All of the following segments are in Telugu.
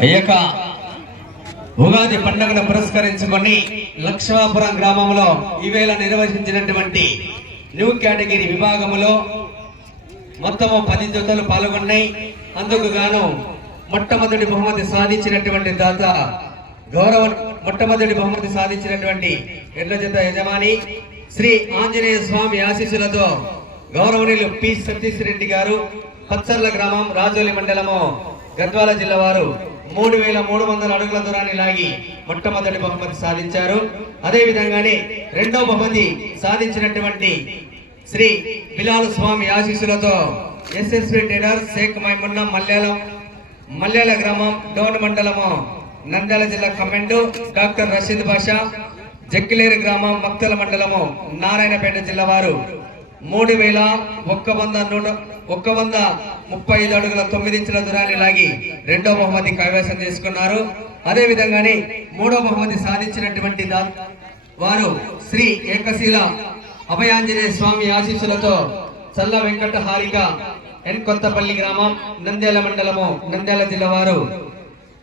అయ్యక ఉగాది పండుగను పురస్కరించుకొని లక్ష్మాపురం గ్రామంలో ఈవేళ నిర్వహించినటువంటి న్యూ కేటగిరీ విభాగంలో మొత్తము పది జతలు పాల్గొన్నాయి. అందుకు గాను మొట్టమొదటి బహుమతి సాధించినటువంటి దాత గౌరవ మొట్టమొదటి బహుమతి సాధించినటువంటి ఎడ్ల జత యజమాని శ్రీ ఆంజనేయ స్వామి ఆశీస్సులతో గౌరవనీయులు పి. సతీష్ రెడ్డి గారు పచ్చర్ల గ్రామం రాజోలి మండలము గద్వాల జిల్లా వారు మూడు వేల మూడు వందల అడుగుల దూరాన్ని లాగి మొట్టమొదటి బహుమతి సాధించారు. అదే విధంగానే రెండో బహుమతి సాధించినటువంటి శ్రీ బిలాల్ స్వామి ఆశీస్సులతో ఎస్ఎస్వి టెడర్ షేక్ మైమున్న మల్యాలం మల్యాల గ్రామం డోన్ మండలము నంద్యాల జిల్లా కమెండు డాక్టర్ రషీద్ బాషా జక్కిలేరు గ్రామం మక్తల మండలము నారాయణపేట జిల్లా వారు మూడు వేల ఒక్క వంద నూట ఒక్క వంద ముప్పై ఐదు అడుగుల తొమ్మిది ఇంచుల దూరాన్ని లాగి రెండో బహుమతి కైవసం చేసుకున్నారు. అదే విధంగానే మూడో బహుమతి సాధించినటువంటి దా వారు శ్రీ ఏకశీల అభయాంజనేయ స్వామి ఆశీస్సులతో చల్ల వెంకట హారిక ఎన్ కొత్తపల్లి గ్రామం నంద్యాల మండలము నంద్యాల జిల్లా వారు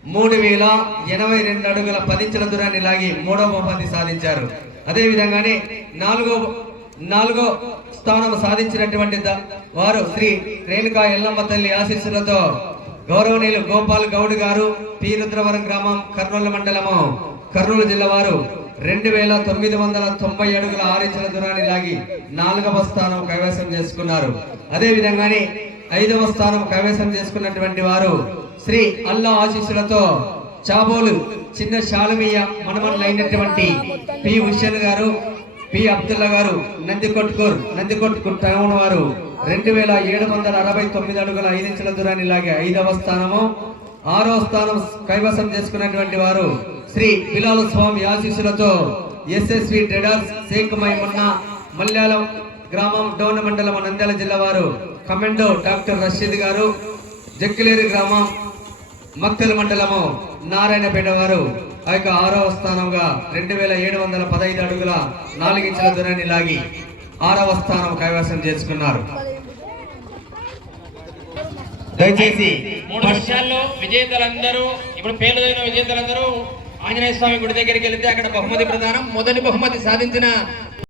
మూడు వేల ఎనభై రెండు అడుగుల పదించుల దూరాన్ని లాగి మూడో బహుమతి సాధించారు. అదే విధంగానే నాలుగో నాలుగో స్థానం సాధించినటువంటి వారు శ్రీ రేణుకా ఎల్లమ్మ తల్లి ఆశీస్సులతో గౌరవనీయులు గోపాల్ గౌడ్ గారు పి. రుద్రవరం గ్రామం కర్నూలు మండలము. కర్నూలు జిల్లా వారు రెండు వేల తొమ్మిది వందల తొంభై అడుగుల ఆరించుల దూరాన్ని లాగి నాలుగవ స్థానం కైవసం చేసుకున్నారు. అదే విధంగానే ఐదవ స్థానం కైవసం చేసుకున్నటువంటి వారు శ్రీ అల్లా ఆశీస్సులతో చాబోలు చిన్న శాలమీయ మనమన్లైనటువంటి పి. హుషన్ గారు పి. అబ్దుల్లా గారు నందికొట్కూర్ నందికొట్కూర్ టౌన్ వారు రెండు వేల ఏడు వందల అరవై తొమ్మిది అడుగుల ఐదు ఇంచుల దూరాన్ని లాగే ఐదవ స్థానము. ఆరో స్థానం కైవసం చేసుకున్నటువంటి వారు శ్రీ బిలాల స్వామి ఆశీస్సులతో ఎస్ఎస్వి ట్రేడర్స్ షేక్ ఉన్న మల్యాళం గ్రామం డోన్ మండలం నంద్యాల జిల్లా వారు కమెండో డాక్టర్ రషీద్ గారు జక్కిలేరు గ్రామం మక్తల్ మండలము నారాయణపేట వారు ఆ యొక్క ఆరవ స్థానంగా రెండు వేల ఏడు వందల పదహైదు అడుగుల నాలుగించిన దూరాన్ని లాగి ఆరవ స్థానం కైవసం చేసుకున్నారు. దయచేసి మూడు విషయాల్లో విజేతలందరూ ఇప్పుడు పేర్లు విజేతలందరూ ఆంజనేయ స్వామి గుడి దగ్గరికి వెళితే అక్కడ బహుమతి ప్రదానం. మొదటి బహుమతి సాధించిన